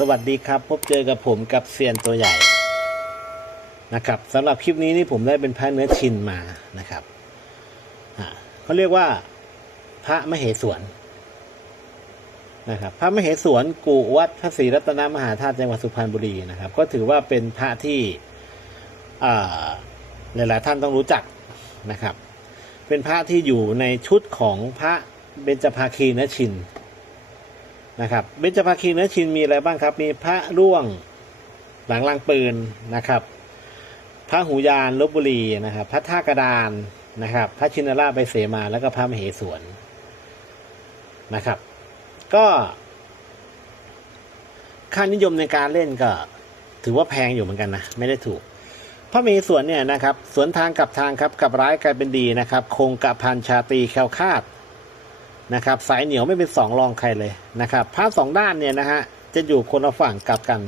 สวัสดีครับ พบเจอกับผมกับเซียนตัวใหญ่นะครับสำหรับคลิปนี้นี่ผมได้เป็นพระเนื้อชินมานะครับเขาเรียกว่า พระมเหสวนนะครับ พระมเหสวนกูวัดพระศรีรัตนมหาธาตุจังหวัดสุพรรณบุรีนะครับ ก็ถือว่าเป็นพระที่หลายๆท่านต้องรู้จักนะครับ เป็นพระที่อยู่ในชุดของพระเบญจภาคีนชิน นะครับเบญจภาคีเนื้อชินมีอะไรบ้างครับ มีพระร่วงหลังลังปืนนะครับ พระหูยานลบบุรีนะครับพระท่ากระดานนะครับ พระชินราชใบเสมาแล้วก็พระมเหสวนนะครับ ก็ค่านิยมในการเล่นก็ ถือว่าแพงอยู่เหมือนกันนะไม่ได้ถูก พระมเหสวนเนี่ยนะครับ สวนทางกับทางครับกับร้ายกลายเป็นดีนะครับ คงกระพันชาตีแคล้วคาด นะครับ สายเหนียวไม่เป็นสองรองใครเลยนะครับพระสองด้านเนี่ยนะฮะจะอยู่คนละฝั่งกลับกัน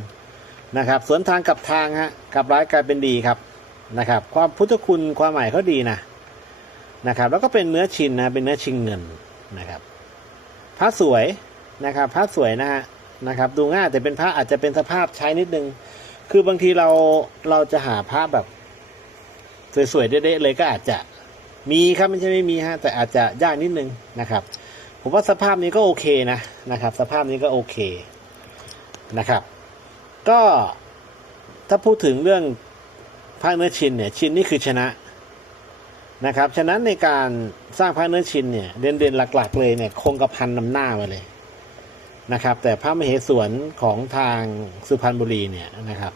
นะครับ สวนทางกับทางฮะกลับร้ายกลายเป็นดีครับนะครับ ความพุทธคุณความหมายเขาดีนะนะครับ แล้วก็เป็นเนื้อชินนะเป็นเนื้อชิงเงินนะครับพระสวยนะครับพระสวยนะฮะนะครับ ดูง่ายแต่เป็นพระอาจจะเป็นสภาพใช้นิดนึง คือบางทีเราเราจะหาพระแบบสวยๆเด็ดๆเลยก็อาจจะมีครับไม่ใช่ไม่มีฮะแต่อาจจะยากนิดนึงนะครับ ผมว่าสภาพนี้ก็โอเคนะนะครับ สภาพนี้ก็โอเคนะครับ ก็ถ้าพูดถึงเรื่องภาคเนื้อชินเนี่ยชินนี่คือชนะนะครับฉะนั้นในการสร้างพระเนื้อชินเนี่ยเด่นๆหลักๆเลยเนี่ยคงกระพันนำหน้ามาเลยนะครับ แต่พระมเหสวนของทางสุพรรณบุรีเนี่ยนะครับ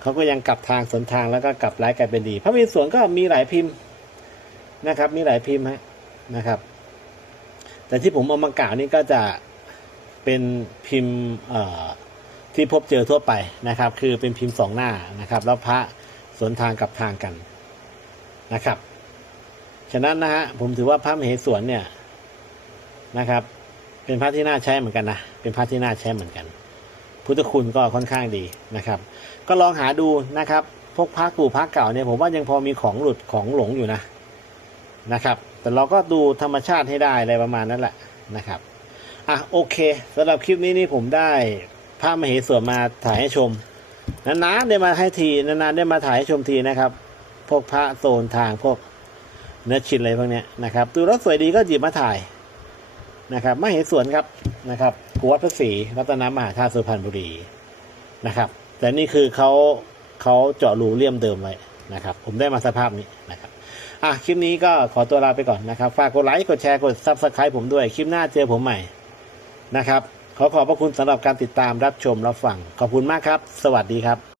เขาก็ยังกลับทางสนทางแล้วก็กลับร้ายกลายเป็นดี พระมเหสวนก็มีหลายพิมพ์นะครับ มีหลายพิมพ์ฮะนะครับ แต่ที่ผมเอามากล่าวนี่ก็จะเป็นพิมพ์ที่พบเจอทั่วไปนะครับ คือเป็นพิมพ์สองหน้านะครับ แล้วพระสวนทางกับทางกันนะครับ ฉะนั้นนะฮะผมถือว่าพระมเหสวนเนี่ยนะครับ เป็นพระที่น่าใช้เหมือนกันนะเป็นพระที่น่าใช้เหมือนกัน พุทธคุณก็ค่อนข้างดีนะครับ ก็ลองหาดูนะครับพวกพระกูพระเก่าเนี่ยผมว่ายังพอมีของหลุดของหลงอยู่นะนะครับ แต่เราก็ดูธรรมชาติให้ได้อะไรประมาณนั้นแหละนะครับอะโอเคสำหรับคลิปนี้นี่ผมได้ภาพมเหสวนมาถ่ายให้ชมนานๆได้มาให้ทีนานๆได้มาถ่ายให้ชมทีนะครับ พวกพระโซนทางพวกเนื้อชิ้นอะไรพวกเนี้ยนะครับดูแล้วสวยดีก็หยิบมาถ่ายนะครับมเหสวนครับนะครับกุวัดพระศรีรัตนมหาธาตุสุพรรณบุรีนะครับ แต่นี่คือเขาเขาเจาะรูเลี่ยมเดิมไว้นะครับ ผมได้มาสภาพนี้นะครับ อะคลิปนี้ก็ขอตัวลาไปก่อนนะครับ ฝากกดไลค์กดแชร์กดซับสไครป์ผมด้วยคลิปหน้าเจอผมใหม่นะครับ ขอขอบพระคุณสำหรับการติดตามรับชมรับฟังขอบคุณมากครับ สวัสดีครับ